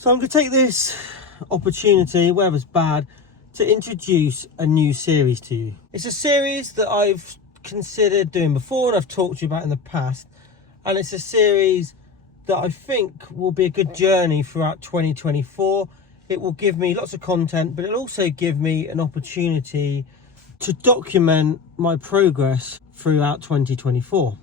So I'm going to take this opportunity, whether it's bad, to introduce a new series to you. It's a series that I've considered doing before and I've talked to you about in the past, and it's a series that I think will be a good journey throughout 2024. It will give me lots of content, but it'll also give me an opportunity to document my progress throughout 2024.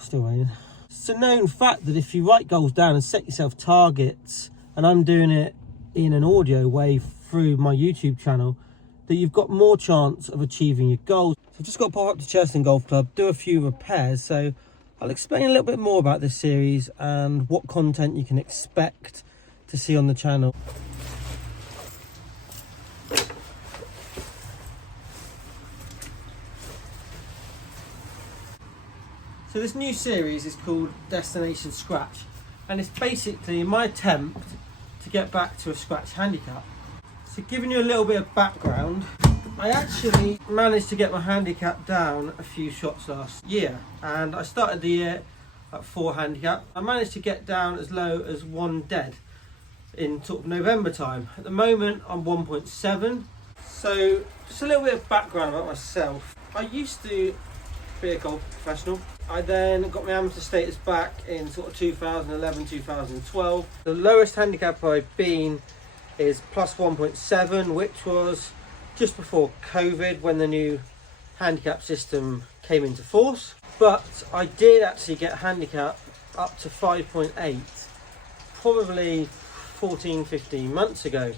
Still waiting. It's a known fact that if you write goals down and set yourself targets, and I'm doing it in an audio way through my YouTube channel, that you've got more chance of achieving your goals. So I've just got to pop up to Cheston Golf Club, do a few repairs, so I'll explain a little bit more about this series and what content you can expect to see on the channel. So this new series is called Destination Scratch, and it's basically my attempt to get back to a scratch handicap. So giving you a little bit of background, I actually managed to get my handicap down a few shots last year, and I started the year at 4 handicap. I managed to get down as low as 1 dead in sort of November time. At the moment I'm 1.7. So just a little bit of background about myself. I used to be a golf professional. I then got my amateur status back in sort of 2011, 2012. The lowest handicap I've been is plus 1.7, which was just before COVID when the new handicap system came into force. But I did actually get handicap up to 5.8, probably 14, 15 months ago.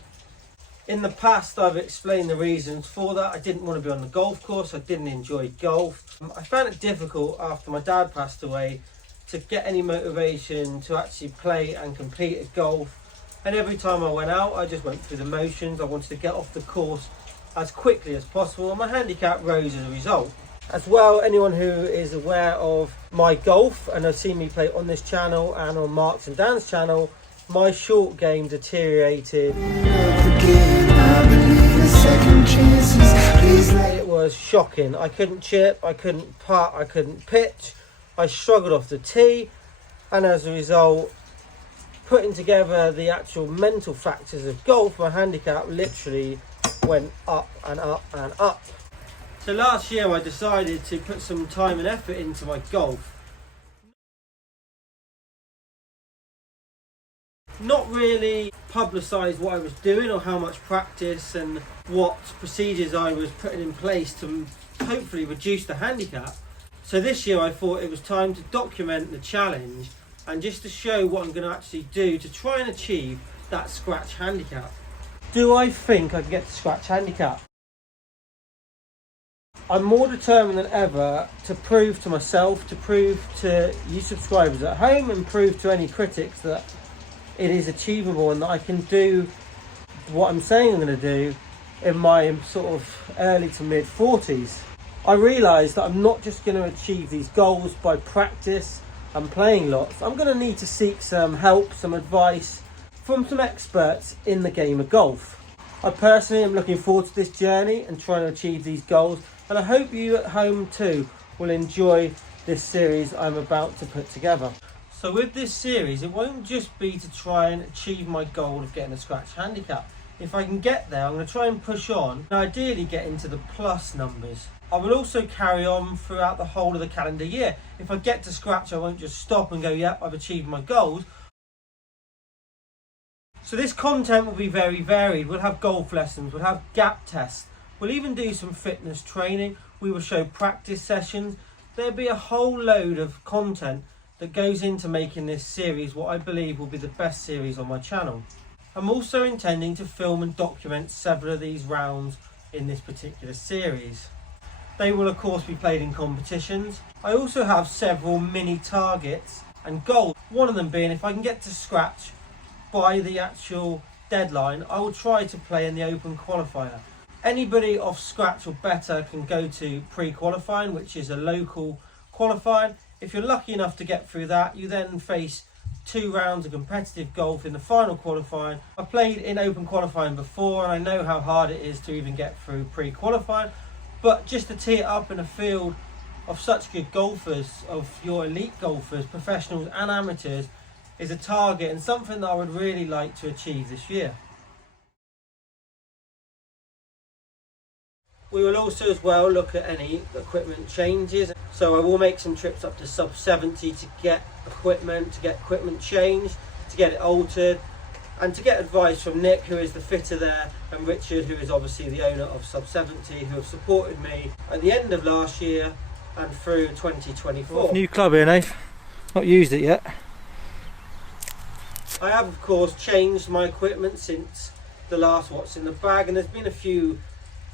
In the past, I've explained the reasons for that. I didn't want to be on the golf course. I didn't enjoy golf. I found it difficult after my dad passed away to get any motivation to actually play and compete at golf. And every time I went out, I just went through the motions. I wanted to get off the course as quickly as possible, and my handicap rose as a result. As well, anyone who is aware of my golf and has seen me play on this channel and on Mark's and Dan's channel, my short game deteriorated. It was shocking. I couldn't chip, I couldn't putt, I couldn't pitch. I struggled off the tee, and as a result, putting together the actual mental factors of golf, my handicap literally went up and up and up. So last year I decided to put some time and effort into my golf. Not really publicise what I was doing or how much practice and what procedures I was putting in place to hopefully reduce the handicap. So this year I thought it was time to document the challenge and just to show what I'm going to actually do to try and achieve that scratch handicap. Do I think I can get to scratch handicap? I'm more determined than ever to prove to myself, to prove to you subscribers at home, and prove to any critics that it is achievable and that I can do what I'm saying I'm going to do in my sort of early to mid 40s. I realise that I'm not just going to achieve these goals by practice and playing lots. I'm going to need to seek some help, some advice from some experts in the game of golf. I personally am looking forward to this journey and trying to achieve these goals, and I hope you at home too will enjoy this series I'm about to put together. So with this series, it won't just be to try and achieve my goal of getting a scratch handicap. If I can get there, I'm going to try and push on and ideally get into the plus numbers. I will also carry on throughout the whole of the calendar year. If I get to scratch, I won't just stop and go, yep, I've achieved my goals. So this content will be very varied. We'll have golf lessons, we'll have gap tests, we'll even do some fitness training, we will show practice sessions. There'll be a whole load of content that goes into making this series what I believe will be the best series on my channel. I'm also intending to film and document several of these rounds in this particular series. They will of course be played in competitions. I also have several mini targets and goals, one of them being if I can get to scratch by the actual deadline, I will try to play in the Open qualifier. Anybody off scratch or better can go to pre-qualifying, which is a local qualifying. If you're lucky enough to get through that, you then face 2 rounds of competitive golf in the final qualifying. I've played in Open qualifying before and I know how hard it is to even get through pre-qualifying, but just to tee it up in a field of such good golfers, of your elite golfers, professionals and amateurs, is a target and something that I would really like to achieve this year. We will also as well look at any equipment changes. So I will make some trips up to sub 70 to get equipment changed, to get it altered, and to get advice from Nick, who is the fitter there, and Richard, who is obviously the owner of Sub 70, who have supported me at the end of last year and through 2024. New club here, Nate. Not used it yet. I have of course changed my equipment since the last What's in the Bag, and there's been a few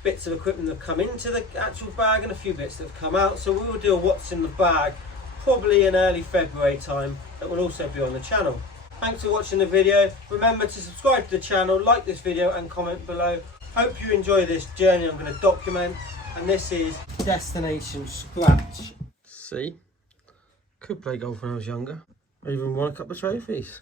bits of equipment that have come into the actual bag and a few bits that have come out, so we will do a What's in the Bag probably in early February time. That will also be on the channel. Thanks for watching the video. Remember to subscribe to the channel, like this video and comment below. Hope you enjoy this journey I'm going to document, and this is Destination Scratch. See, could play golf when I was younger. I even won a couple of trophies.